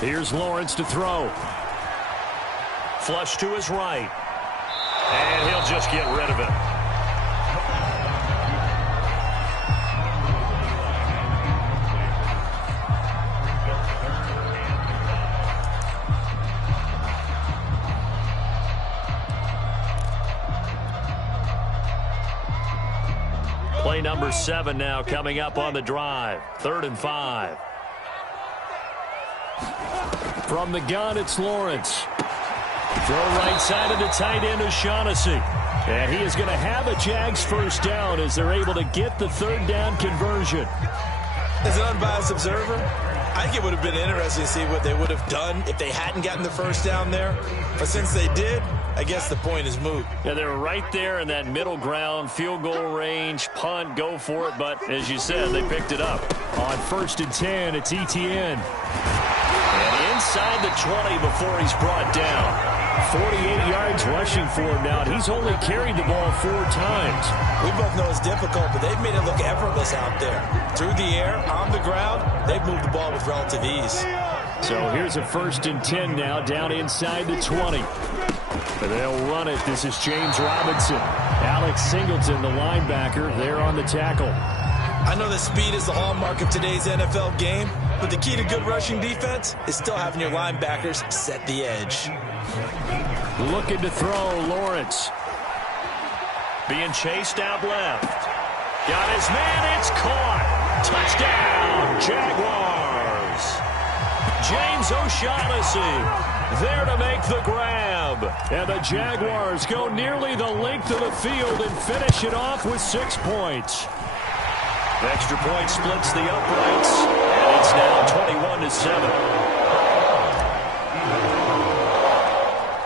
Here's Lawrence to throw. Flush to his right. And he'll just get rid of it. Play number 7 now coming up on the drive. 3rd and 5. From the gun, it's Lawrence. Throw right side of the tight end O'Shaughnessy. And he is going to have a Jags first down as they're able to get the 3rd down conversion. As an unbiased observer, I think it would have been interesting to see what they would have done if they hadn't gotten the first down there. But since they did, I guess the point is moot. Yeah, they were right there in that middle ground, field goal range, punt, go for it. But as you said, they picked it up. On 1st and 10, it's ETN. And inside the 20 before he's brought down. 48 yards rushing for him now, and he's only carried the ball 4 times. We both know it's difficult, but they've made it look effortless out there. Through the air, on the ground, they've moved the ball with relative ease. So here's a 1st and 10 now, down inside the 20. They'll run it. This is James Robinson. Alex Singleton, the linebacker, there on the tackle. I know that speed is the hallmark of today's NFL game, but the key to good rushing defense is still having your linebackers set the edge. Looking to throw, Lawrence. Being chased out left. Got his man, it's caught. Touchdown, Jaguars. James O'Shaughnessy there to make the grab. And the Jaguars go nearly the length of the field and finish it off with 6 points. The extra point splits the uprights, and it's now 21-7.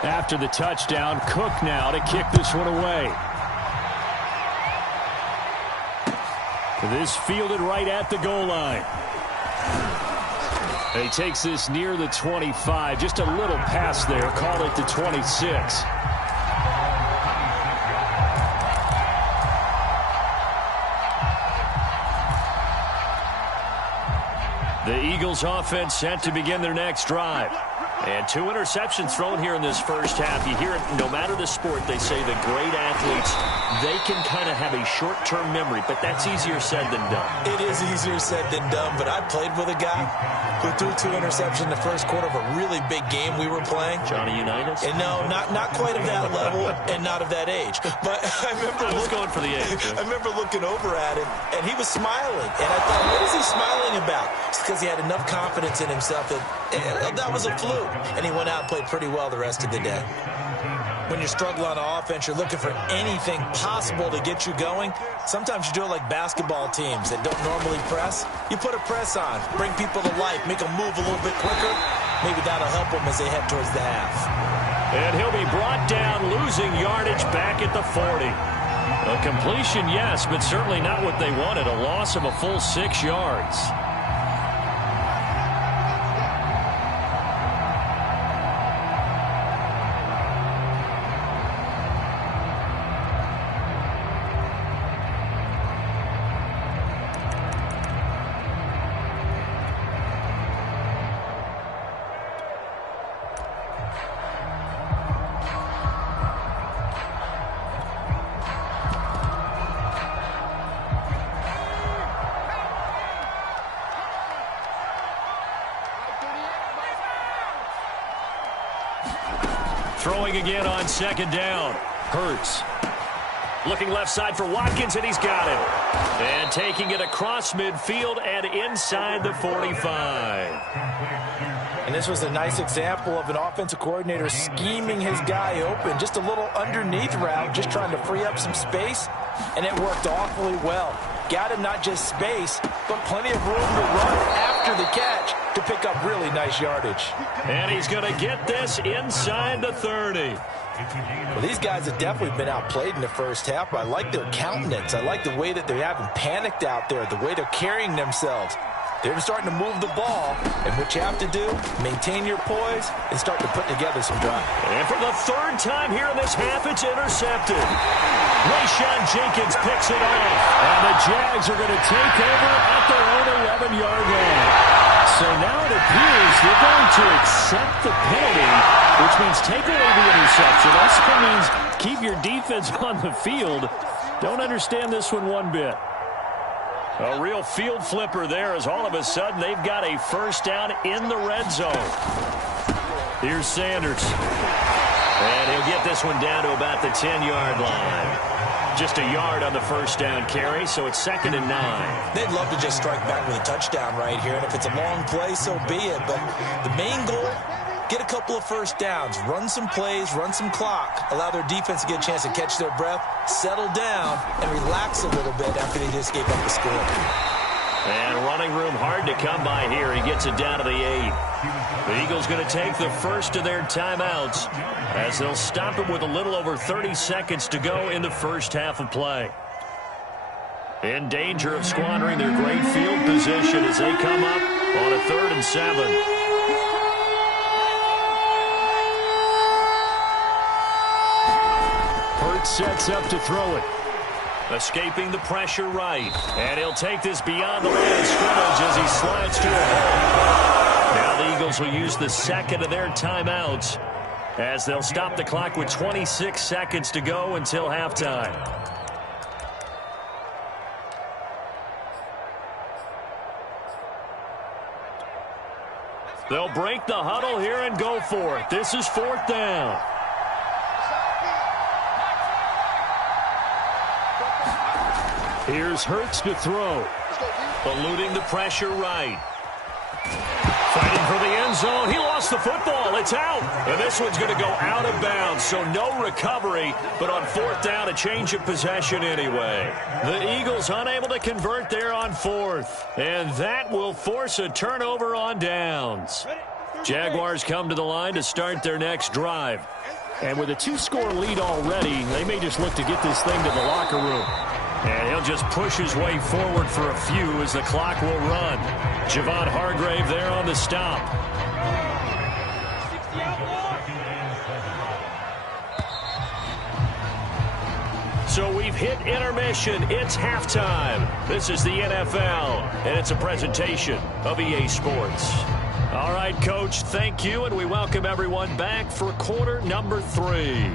After the touchdown, Cook now to kick this one away. This fielded right at the goal line. And he takes this near the 25. Just a little pass there. Call it the 26. The Eagles offense set to begin their next drive. And 2 interceptions thrown here in this first half. You hear it, no matter the sport, they say the great athletes, they can kind of have a short-term memory, but that's easier said than done. It is easier said than done, but I played with a guy who threw 2 interceptions in the first quarter of a really big game we were playing. Johnny Unitas? And no, not quite of that level and not of that age. But I was going for the age. I remember looking over at him, and he was smiling. And I thought, what is he smiling about? It's because he had enough confidence in himself that that was a fluke. And he went out and played pretty well the rest of the day. When you're struggling on offense, you're looking for anything possible to get you going. Sometimes you do it like basketball teams that don't normally press. You put a press on, bring people to life, make them move a little bit quicker. Maybe that'll help them as they head towards the half. And he'll be brought down, losing yardage back at the 40. A completion, yes, but certainly not what they wanted. A loss of a full 6 yards. Throwing again on 2nd down. Hurts. Looking left side for Watkins, and he's got it. And taking it across midfield and inside the 45. And this was a nice example of an offensive coordinator scheming his guy open. Just a little underneath route, just trying to free up some space, and it worked awfully well. Got him not just space, but plenty of room to run after the catch to pick up really nice yardage. And he's going to get this inside the 30. Well, these guys have definitely been outplayed in the first half, but I like their countenance. I like the way that they haven't panicked out there, the way they're carrying themselves. They're starting to move the ball, and what you have to do, maintain your poise and start to put together some drive. And for the third time here in this half, it's intercepted. Rayshon Jenkins picks it off, and the Jags are going to take over at their own 11-yard line. So now it appears they're going to accept the penalty, which means take away the interception. Also means keep your defense on the field. Don't understand this one bit. A real field flipper there as all of a sudden they've got a first down in the red zone. Here's Sanders. And he'll get this one down to about the 10-yard line. Just a yard on the first down carry, so it's 2nd and 9. They'd love to just strike back with a touchdown right here, and if it's a long play, so be it. But the main goal, get a couple of first downs, run some plays, run some clock, allow their defense to get a chance to catch their breath, settle down, and relax a little bit after they just gave up the score. And running room hard to come by here. He gets it down to the 8. The Eagles going to take the first of their timeouts as they'll stop it with a little over 30 seconds to go in the first half of play. In danger of squandering their great field position as they come up on a 3rd and 7. Hurts sets up to throw it. Escaping the pressure right. And he'll take this beyond the line of scrimmage as he slides to a hole. Now the Eagles will use the second of their timeouts as they'll stop the clock with 26 seconds to go until halftime. They'll break the huddle here and go for it. This is 4th down. Here's Hurts to throw. Eluding the pressure right. Fighting for the end zone. He lost the football. It's out. And this one's going to go out of bounds, so no recovery. But on 4th down, a change of possession anyway. The Eagles unable to convert there on 4th. And that will force a turnover on downs. Jaguars come to the line to start their next drive. And with a 2-score lead already, they may just look to get this thing to the locker room. And he'll just push his way forward for a few as the clock will run. Javon Hargrave there on the stop. So we've hit intermission. It's halftime. This is the NFL, and it's a presentation of EA Sports. All right, Coach, thank you, and we welcome everyone back for quarter number 3.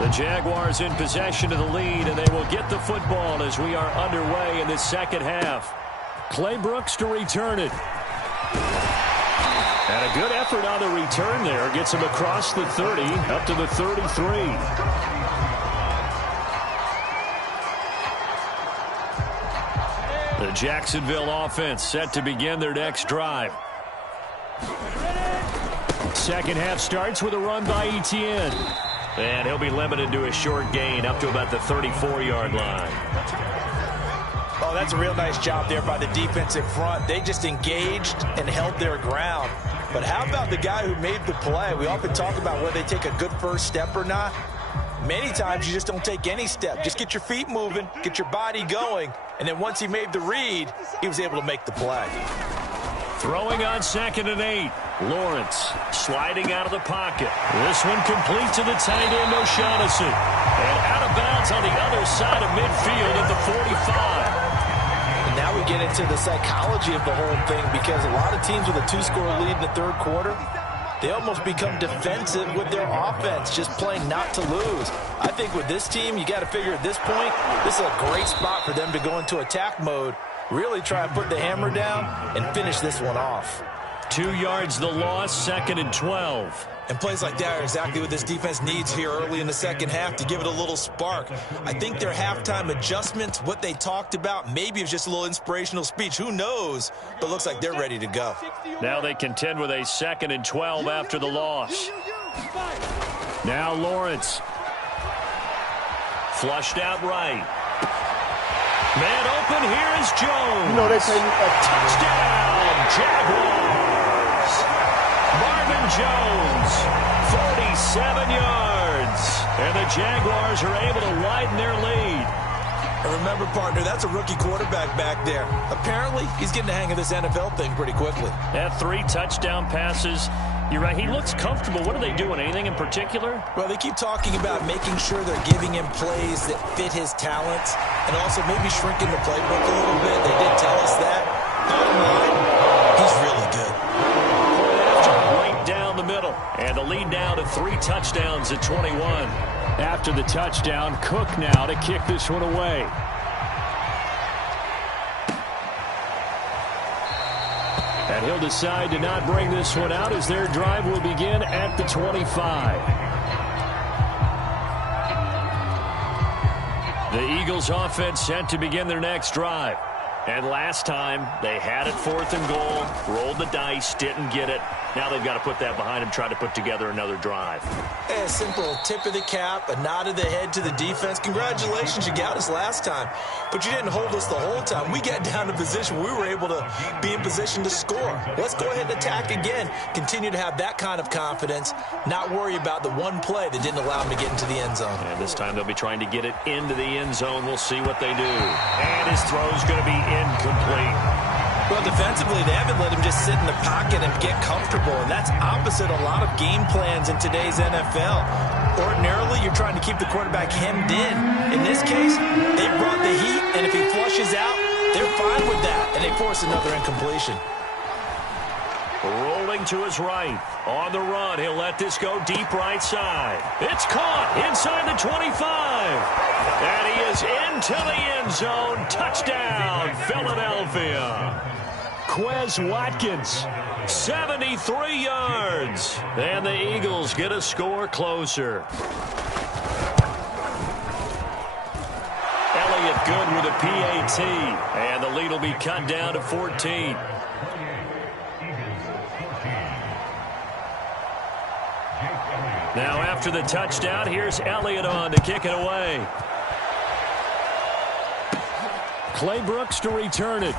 The Jaguars in possession of the lead, and they will get the football as we are underway in the second half. Clay Brooks to return it. And a good effort on the return there. Gets him across the 30, up to the 33. The Jacksonville offense set to begin their next drive. Second half starts with a run by Etienne. And he'll be limited to a short gain up to about the 34-yard line. Oh, that's a real nice job there by the defensive front. They just engaged and held their ground. But how about the guy who made the play? We often talk about whether they take a good first step or not. Many times you just don't take any step. Just get your feet moving, get your body going, and then once he made the read, he was able to make the play. Throwing on 2nd and 8. Lawrence sliding out of the pocket. This one complete to the tight end, O'Shaughnessy. And out of bounds on the other side of midfield at the 45. And now we get into the psychology of the whole thing, because a lot of teams with a 2-score lead in the 3rd quarter, they almost become defensive with their offense, just playing not to lose. I think with this team, you got to figure at this point, this is a great spot for them to go into attack mode, really try and put the hammer down and finish this one off. 2 yards the loss, 2nd and 12. And plays like that are exactly what this defense needs here early in the second half to give it a little spark. I think their halftime adjustments, what they talked about, maybe it was just a little inspirational speech. Who knows? But looks like they're ready to go. Now they contend with a 2nd and 12 after the loss. Now Lawrence. Flushed out right. Man open, here is Jones. You know they pay me touchdown. Jaguars. Marvin Jones, 47 yards. And the Jaguars are able to widen their lead. And remember, partner, that's a rookie quarterback back there. Apparently, he's getting the hang of this NFL thing pretty quickly. Had 3 touchdown passes. You're right, he looks comfortable. What are they doing? Anything in particular? Well, they keep talking about making sure they're giving him plays that fit his talents and also maybe shrinking the playbook a little bit. They did tell us that. Bottom line, he's really good. Right down the middle. And the lead now to 3 touchdowns at 21. After the touchdown, Cook now to kick this one away. And he'll decide to not bring this one out as their drive will begin at the 25. The Eagles offense set to begin their next drive. And last time, they had it 4th and goal, rolled the dice, didn't get it. Now they've got to put that behind them, try to put together another drive. A simple tip of the cap, a nod of the head to the defense. Congratulations, you got us last time. But you didn't hold us the whole time. We got down to position. We were able to be in position to score. Let's go ahead and attack again. Continue to have that kind of confidence, not worry about the one play that didn't allow them to get into the end zone. And this time they'll be trying to get it into the end zone. We'll see what they do. And his throw's going to be incomplete. Well, defensively, they haven't let him just sit in the pocket and get comfortable, and that's opposite a lot of game plans in today's NFL. Ordinarily, you're trying to keep the quarterback hemmed in. In this case, they brought the heat, and if he flushes out, they're fine with that, and they force another incompletion. Rolling to his right. On the run, he'll let this go deep right side. It's caught inside the 25. And he is into the end zone. Touchdown, Philadelphia. Quez Watkins, 73 yards. And the Eagles get a score closer. Elliott good with a PAT. And the lead will be cut down to 14. Now after the touchdown, here's Elliott on to kick it away. Clay Brooks to return it.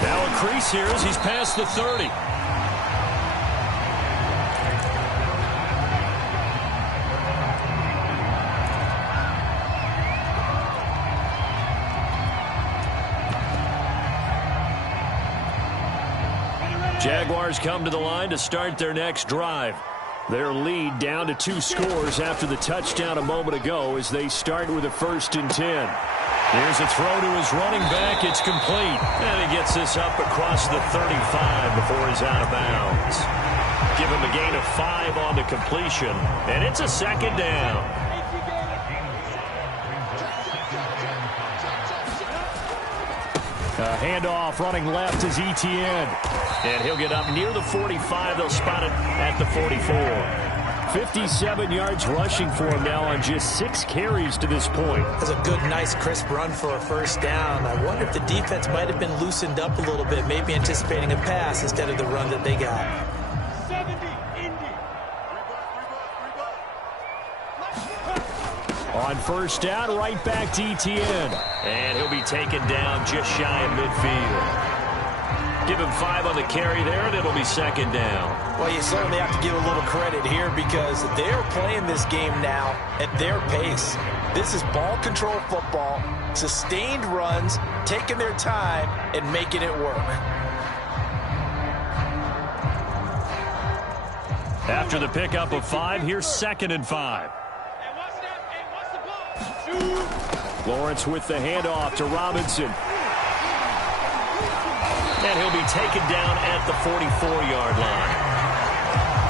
Now a crease here as he's past the 30. Jaguars come to the line to start their next drive. Their lead down to 2 scores after the touchdown a moment ago as they start with a 1st and 10. Here's a throw to his running back. It's complete. And he gets this up across the 35 before he's out of bounds. Give him a gain of 5 on the completion. And it's a 2nd down. A handoff running left is Etienne. And he'll get up near the 45. They'll spot it at the 44. 57 yards rushing for him now on just 6 carries to this point. That's a good, nice, crisp run for a 1st down. I wonder if the defense might have been loosened up a little bit, maybe anticipating a pass instead of the run that they got. On 1st down, right back to Etienne. And he'll be taken down just shy of midfield. Give him 5 on the carry there, and it'll be 2nd down. Well, you certainly have to give a little credit here because they're playing this game now at their pace. This is ball control football, sustained runs, taking their time, and making it work. After the pickup of 5, here's 2nd and 5. Lawrence with the handoff to Robinson. And he'll be taken down at the 44-yard line.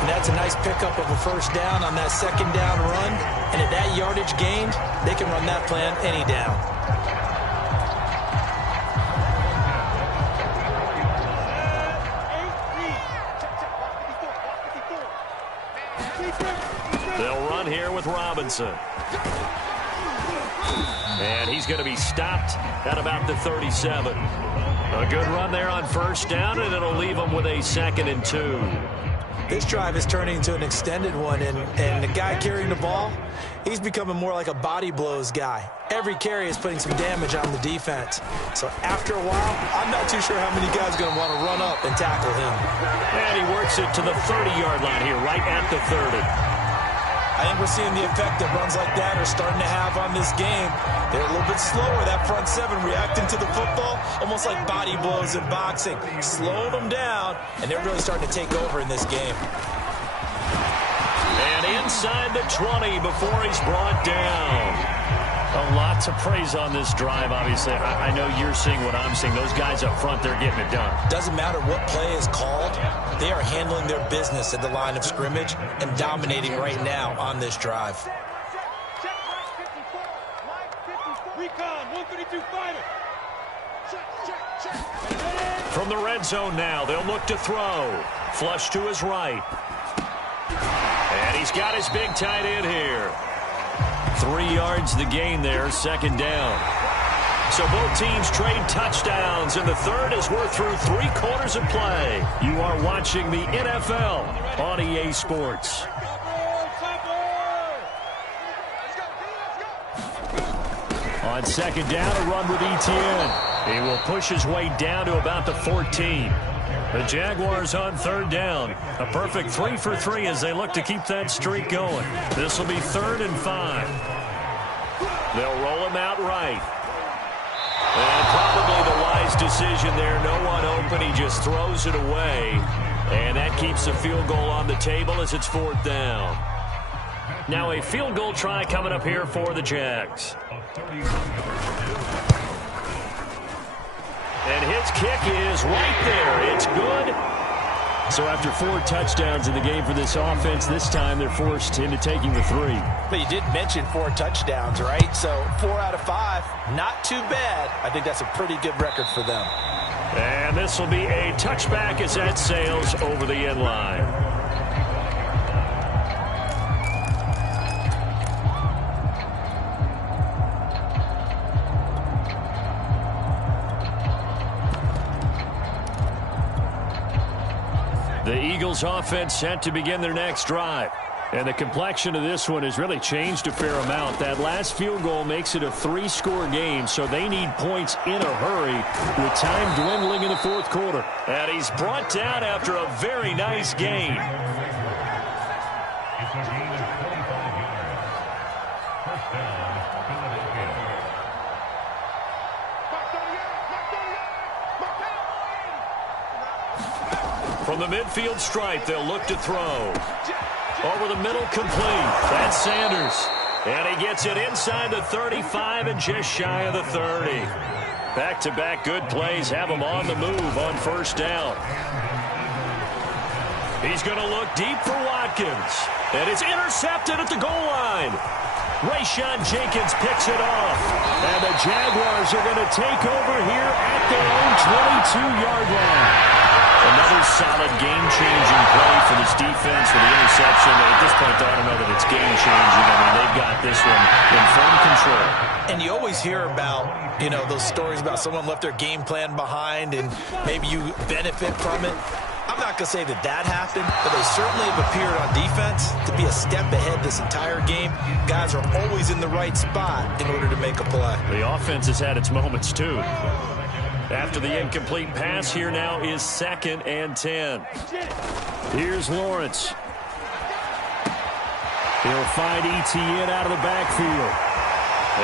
And that's a nice pickup of a 1st down on that 2nd down run. And at that yardage gained, they can run that plan any down. They'll run here with Robinson. And he's going to be stopped at about the 37. A good run there on 1st down, and it'll leave him with a 2nd and 2. This drive is turning into an extended one, and the guy carrying the ball, he's becoming more like a body blows guy. Every carry is putting some damage on the defense. So after a while, I'm not too sure how many guys are going to want to run up and tackle him. And he works it to the 30-yard line here, right at the 30. I think we're seeing the effect that runs like that are starting to have on this game. They're a little bit slower, that front seven, reacting to the football, almost like body blows in boxing. Slowing them down, and they're really starting to take over in this game. And inside the 20 before he's brought down. A lot to praise on this drive, obviously. I know you're seeing what I'm seeing. Those guys up front, they're getting it done. Doesn't matter what play is called. They are handling their business at the line of scrimmage and dominating right now on this drive. From the red zone now, they'll look to throw. Flush to his right. And he's got his big tight end here. 3 yards the gain there, second down. So both teams trade touchdowns, and the third as we're through 3 quarters of play. You are watching the NFL on EA Sports. On second down, a run with Etienne. He will push his way down to about the 14. The Jaguars on third down. A perfect 3 for 3 as they look to keep that streak going. This will be 3rd and 5. They'll roll him out right. And probably the wise decision there. No one open. He just throws it away. And that keeps the field goal on the table as it's 4th down. Now a field goal try coming up here for the Jags. And his kick is right there. It's good. So after 4 touchdowns in the game for this offense, this time they're forced into taking the 3. But you did mention 4 touchdowns, right? So 4 out of 5, not too bad. I think that's a pretty good record for them. And this will be a touchback as that sails over the end line. The Eagles offense set to begin their next drive. And the complexion of this one has really changed a fair amount. That last field goal makes it a 3-score game, so they need points in a hurry with time dwindling in the 4th quarter. And he's brought down after a very nice game. From the midfield stripe, they'll look to throw. Over the middle, complete. That's Sanders. And he gets it inside the 35 and just shy of the 30. Back-to-back good plays have him on the move on 1st down. He's going to look deep for Watkins. And it's intercepted at the goal line. Rayshawn Jenkins picks it off. And the Jaguars are going to take over here at their own 22-yard line. Another solid game-changing play for this defense for the interception. At this point, I don't know that it's game-changing. I mean, they've got this one in firm control. And you always hear about, you know, those stories about someone left their game plan behind and maybe you benefit from it. I'm not going to say that that happened, but they certainly have appeared on defense to be a step ahead this entire game. Guys are always in the right spot in order to make a play. The offense has had its moments, too. After the incomplete pass, here now is 2nd and 10. Here's Lawrence. He'll find Etienne out of the backfield.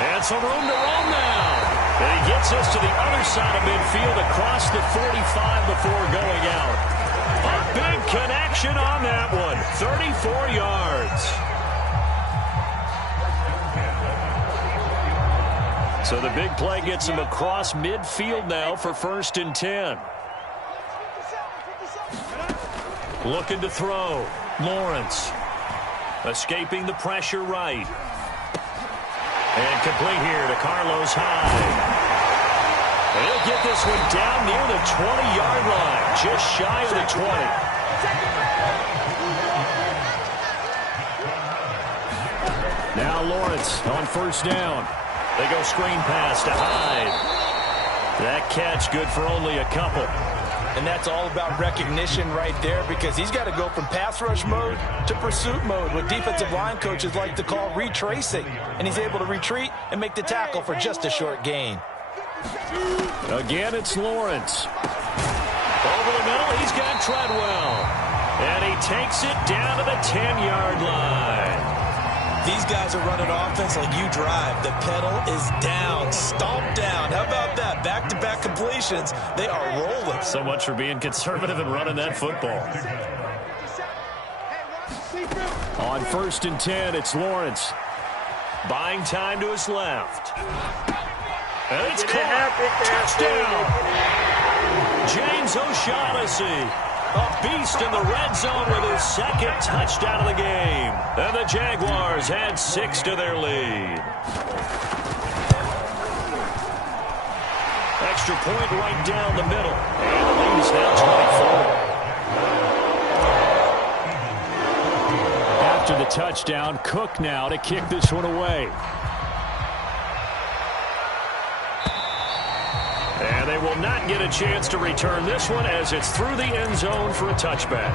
And some room to run now. And he gets us to the other side of midfield across the 45 before going out. A big connection on that one. 34 yards. So the big play gets him across midfield now for 1st and 10. Looking to throw. Lawrence. Escaping the pressure right. And complete here to Carlos Hyde. And he'll get this one down near the 20-yard line. Just shy of the 20. Now Lawrence on 1st down. They go screen pass to Hyde. That catch good for only a couple. And that's all about recognition right there, because he's got to go from pass rush mode to pursuit mode, what defensive line coaches like to call retracing. And he's able to retreat and make the tackle for just a short gain. Again, it's Lawrence. Over the middle, he's got Treadwell. And he takes it down to the 10-yard line. These guys are running offense like you drive. The pedal is down, stomped down. How about that? Back-to-back completions. They are rolling. So much for being conservative and running that football. On 1st and 10, it's Lawrence. Buying time to his left. And it's caught. Touchdown. James O'Shaughnessy. A beast in the red zone with his second touchdown of the game. And the Jaguars add 6 to their lead. Extra point right down the middle. And the lead is now 24. After the touchdown, Cook now to kick this one away. And they will not get a chance to return this one as it's through the end zone for a touchback.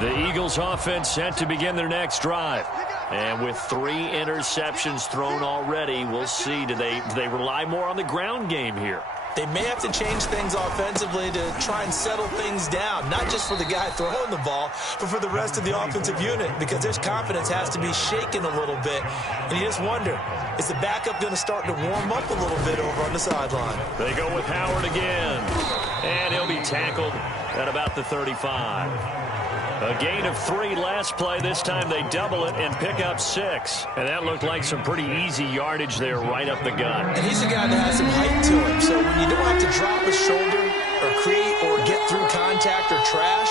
The Eagles offense set to begin their next drive. And with 3 interceptions thrown already, we'll see. Do they rely more on the ground game here? They may have to change things offensively to try and settle things down, not just for the guy throwing the ball, but for the rest of the offensive unit, because their confidence has to be shaken a little bit. And you just wonder, is the backup going to start to warm up a little bit over on the sideline? They go with Howard again, and he'll be tackled at about the 35. A gain of 3 last play. This time they double it and pick up 6. And that looked like some pretty easy yardage there right up the gut. And he's a guy that has some height to him. So when you don't have to drop a shoulder or create or get through contact or trash,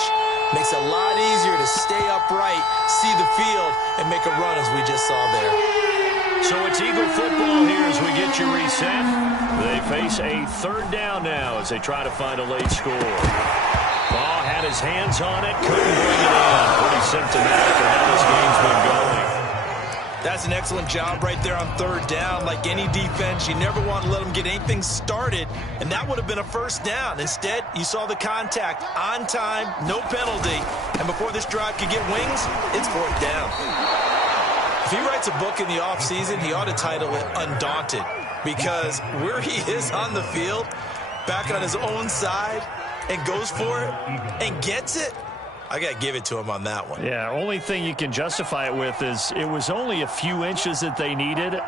makes it a lot easier to stay upright, see the field, and make a run as we just saw there. So it's Eagle football here as we get you reset. They face a 3rd down now as they try to find a late score. Ball had his hands on it, couldn't bring it in. Pretty symptomatic of how this game's been going. That's an excellent job right there on 3rd down. Like any defense, you never want to let them get anything started, and that would have been a 1st down. Instead, you saw the contact on time, no penalty, and before this drive could get wings, it's 4th down. If he writes a book in the offseason, he ought to title it Undaunted, because where he is on the field, back on his own side, and goes for it and gets it, I got to give it to him on that one. Yeah, only thing you can justify it with is it was only a few inches that they needed.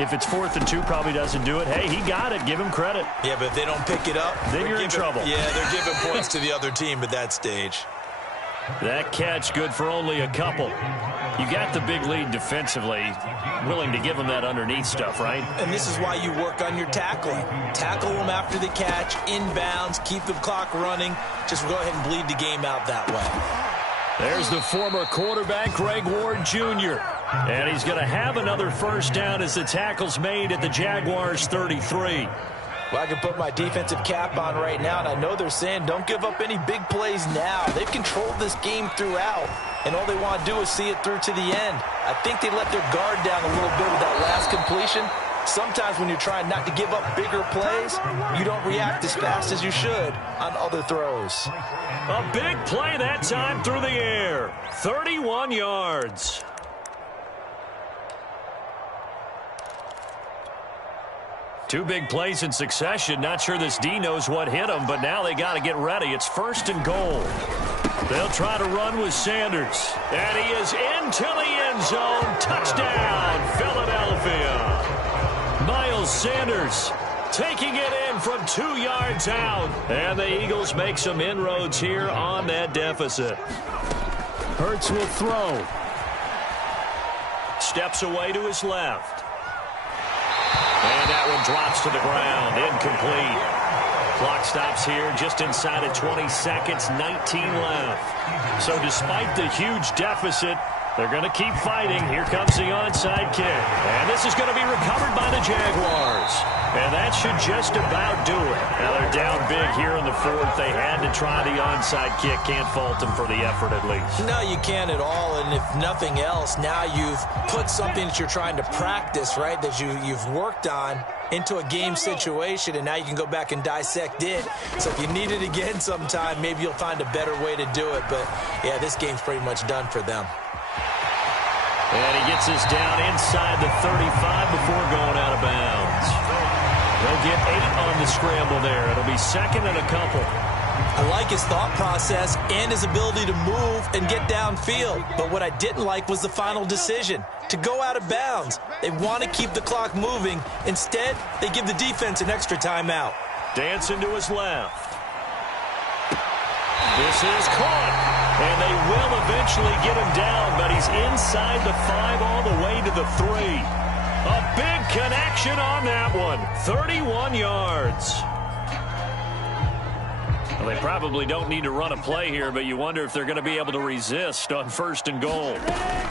If it's 4th and 2, probably doesn't do it. Hey, he got it. Give him credit. Yeah, but if they don't pick it up, then you're in trouble. Yeah, they're giving points to the other team at that stage. That catch good for only a couple. You got the big lead defensively, willing to give them that underneath stuff, right? And this is why you work on your tackling. Tackle them after the catch, inbounds, keep the clock running. Just go ahead and bleed the game out that way. There's the former quarterback, Greg Ward Jr. And he's going to have another 1st down as the tackle's made at the Jaguars' 33. Well, I can put my defensive cap on right now, and I know they're saying don't give up any big plays now. They've controlled this game throughout, and all they want to do is see it through to the end. I think they let their guard down a little bit with that last completion. Sometimes when you're trying not to give up bigger plays, you don't react as fast as you should on other throws. A big play that time through the air. 31 yards. Two big plays in succession. Not sure this D knows what hit him, but now they got to get ready. It's 1st and goal. They'll try to run with Sanders. And he is into the end zone. Touchdown, Philadelphia. Miles Sanders taking it in from 2 yards out. And the Eagles make some inroads here on that deficit. Hurts will throw. Steps away to his left. And that one drops to the ground. Incomplete. Clock stops here just inside of 20 seconds. 19 left. So despite the huge deficit, they're going to keep fighting. Here comes the onside kick. And this is going to be recovered by the Jaguars. And that should just about do it. Now they're down big here in the 4th. They had to try the onside kick. Can't fault them for the effort at least. No, you can't at all. And if nothing else, now you've put something that you're trying to practice, right, that you've worked on into a game situation, and now you can go back and dissect it. So if you need it again sometime, maybe you'll find a better way to do it. But, yeah, this game's pretty much done for them. And he gets this down inside the 35 before going out of bounds. They'll get 8 on the scramble there. It'll be second and a couple. I like his thought process and his ability to move and get downfield. But what I didn't like was the final decision, to go out of bounds. They want to keep the clock moving. Instead, they give the defense an extra timeout. Dancing to his left. This is caught. And they will eventually get him down, but he's inside the 5 all the way to the 3. A big connection on that one. 31 yards. Well, they probably don't need to run a play here, but you wonder if they're going to be able to resist on 1st and goal.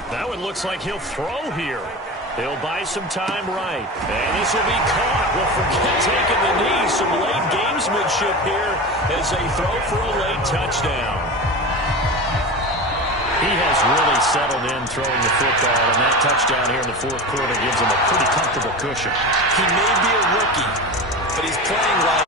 That one looks like he'll throw here. He'll buy some time right. And this will be caught. Well, forget taking the knee. Some late gamesmanship here as they throw for a late touchdown. He has really settled in throwing the football, and that touchdown here in the 4th quarter gives him a pretty comfortable cushion. He may be a rookie, but he's playing like